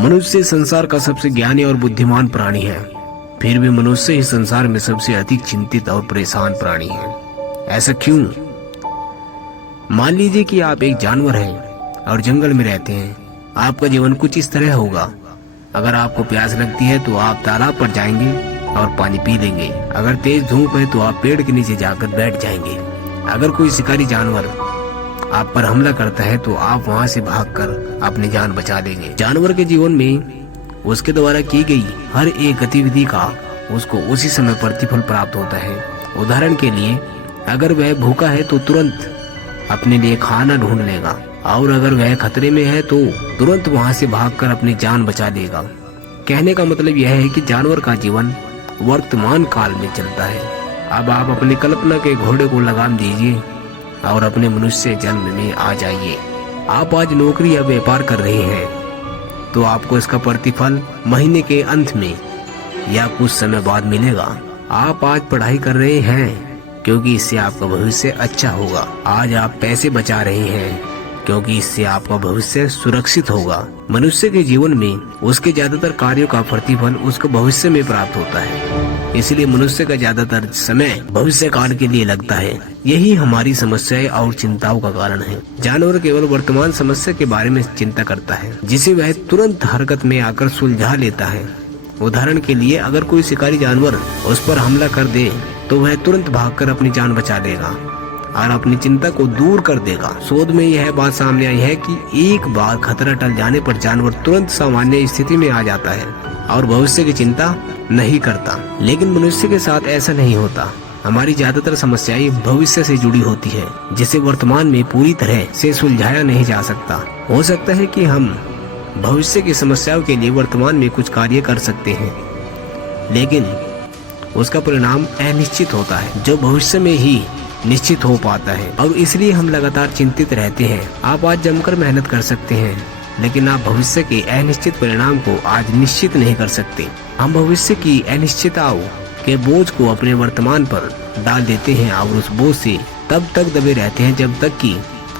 मनुष्य संसार का सबसे ज्ञानी और बुद्धिमान प्राणी है, फिर भी मनुष्य ही संसार में सबसे अधिक चिंतित और परेशान प्राणी है। ऐसा क्यों? मान लीजिए कि आप एक जानवर हैं और जंगल में रहते हैं। आपका जीवन कुछ इस तरह होगा। अगर आपको प्यास लगती है तो आप तालाब पर जाएंगे और पानी पी लेंगे। अगर तेज धूप है तो आप पेड़ के नीचे जाकर बैठ जाएंगे। अगर कोई शिकारी जानवर आप पर हमला करता है तो आप वहां से भागकर अपनी जान बचा लेंगे। जानवर के जीवन में उसके द्वारा की गई हर एक गतिविधि का उसको उसी समय प्रतिफल प्राप्त होता है। उदाहरण के लिए, अगर वह भूखा है तो तुरंत अपने लिए खाना ढूंढ लेगा, और अगर वह खतरे में है तो तुरंत वहां से भागकर अपनी जान बचा लेगा। कहने का मतलब यह है कि जानवर का जीवन वर्तमान काल में चलता है। अब आप अपनी कल्पना के घोड़े को लगाम दीजिए और अपने मनुष्य जन्म में आ जाइए। आप आज नौकरी या व्यापार कर रहे हैं तो आपको इसका प्रतिफल महीने के अंत में या कुछ समय बाद मिलेगा। आप आज पढ़ाई कर रहे हैं क्योंकि इससे आपका भविष्य अच्छा होगा। आज आप पैसे बचा रहे हैं क्योंकि इससे आपका भविष्य सुरक्षित होगा। मनुष्य के जीवन में उसके ज्यादातर कार्यों का प्रतिफल उसको भविष्य में प्राप्त होता है, इसलिए मनुष्य का ज्यादातर समय भविष्य काल के लिए लगता है। यही हमारी समस्याएं और चिंताओं का कारण है। जानवर केवल वर्तमान समस्या के बारे में चिंता करता है, जिसे वह तुरंत हरकत में आकर सुलझा लेता है। उदाहरण के लिए, अगर कोई शिकारी जानवर उस पर हमला कर दे तो वह तुरंत भागकर अपनी जान बचा लेगा और अपनी चिंता को दूर कर देगा। शोध में यह बात सामने आई है कि एक बार खतरा टल जाने पर जानवर तुरंत सामान्य स्थिति में आ जाता है और भविष्य की चिंता नहीं करता। लेकिन मनुष्य के साथ ऐसा नहीं होता। हमारी ज्यादातर समस्याएं भविष्य से जुड़ी होती है, जिसे वर्तमान में पूरी तरह से सुलझाया नहीं जा सकता। हो सकता है कि हम भविष्य की समस्याओं के लिए वर्तमान में कुछ कार्य कर सकते हैं, लेकिन उसका परिणाम अनिश्चित होता है, जो भविष्य में ही निश्चित हो पाता है, और इसलिए हम लगातार चिंतित रहते हैं। आप आज जमकर मेहनत कर सकते हैं, लेकिन आप भविष्य के अनिश्चित परिणाम को आज निश्चित नहीं कर सकते। हम भविष्य की अनिश्चितताओं के बोझ को अपने वर्तमान पर डाल देते हैं और उस बोझ से तब तक दबे रहते हैं जब तक कि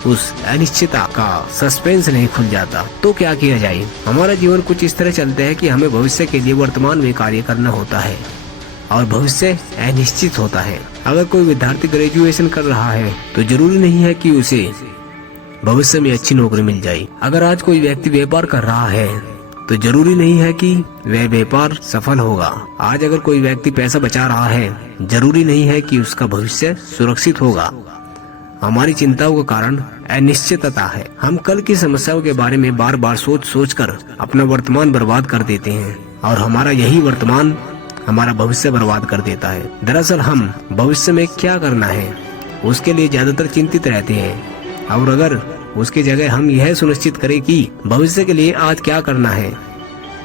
उस अनिश्चितता का सस्पेंस नहीं खुल जाता। तो क्या किया जाए? हमारा जीवन कुछ इस तरह चलता है कि हमें भविष्य के लिए वर्तमान में कार्य करना होता है और भविष्य अनिश्चित होता है। अगर कोई विद्यार्थी ग्रेजुएशन कर रहा है तो जरूरी नहीं है कि उसे भविष्य में अच्छी नौकरी मिल जाए। अगर आज कोई व्यक्ति व्यापार कर रहा है तो जरूरी नहीं है कि वह व्यापार सफल होगा। आज अगर कोई व्यक्ति पैसा बचा रहा है, जरूरी नहीं है कि उसका भविष्य सुरक्षित होगा। हमारी चिंताओं का कारण अनिश्चितता है। हम कल की समस्याओं के बारे में बार बार सोच कर अपना वर्तमान बर्बाद कर देते हैं, और हमारा यही वर्तमान हमारा भविष्य बर्बाद कर देता है। दरअसल हम भविष्य में क्या करना है उसके लिए ज्यादातर चिंतित रहते हैं, और अगर उसकी जगह हम यह सुनिश्चित करें कि भविष्य के लिए आज क्या करना है,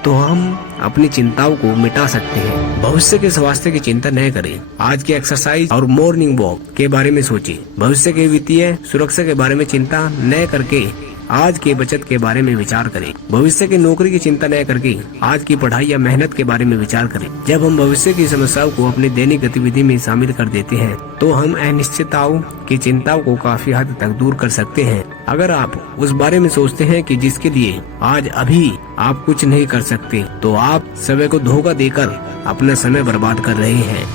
तो हम अपनी चिंताओं को मिटा सकते हैं। भविष्य के स्वास्थ्य की चिंता न करें। आज के एक्सरसाइज और मॉर्निंग वॉक के बारे में सोचें। भविष्य के वित्तीय सुरक्षा के बारे में चिंता न करके आज के बचत के बारे में विचार करें। भविष्य की नौकरी की चिंता न करके आज की पढ़ाई या मेहनत के बारे में विचार करें। जब हम भविष्य की समस्याओं को अपनी दैनिक गतिविधि में शामिल कर देते हैं तो हम अनिश्चितताओं की चिंताओं को काफी हद तक दूर कर सकते हैं। अगर आप उस बारे में सोचते हैं कि जिसके लिए आज अभी आप कुछ नहीं कर सकते, तो आप समय को धोखा देकर अपना समय बर्बाद कर रहे हैं।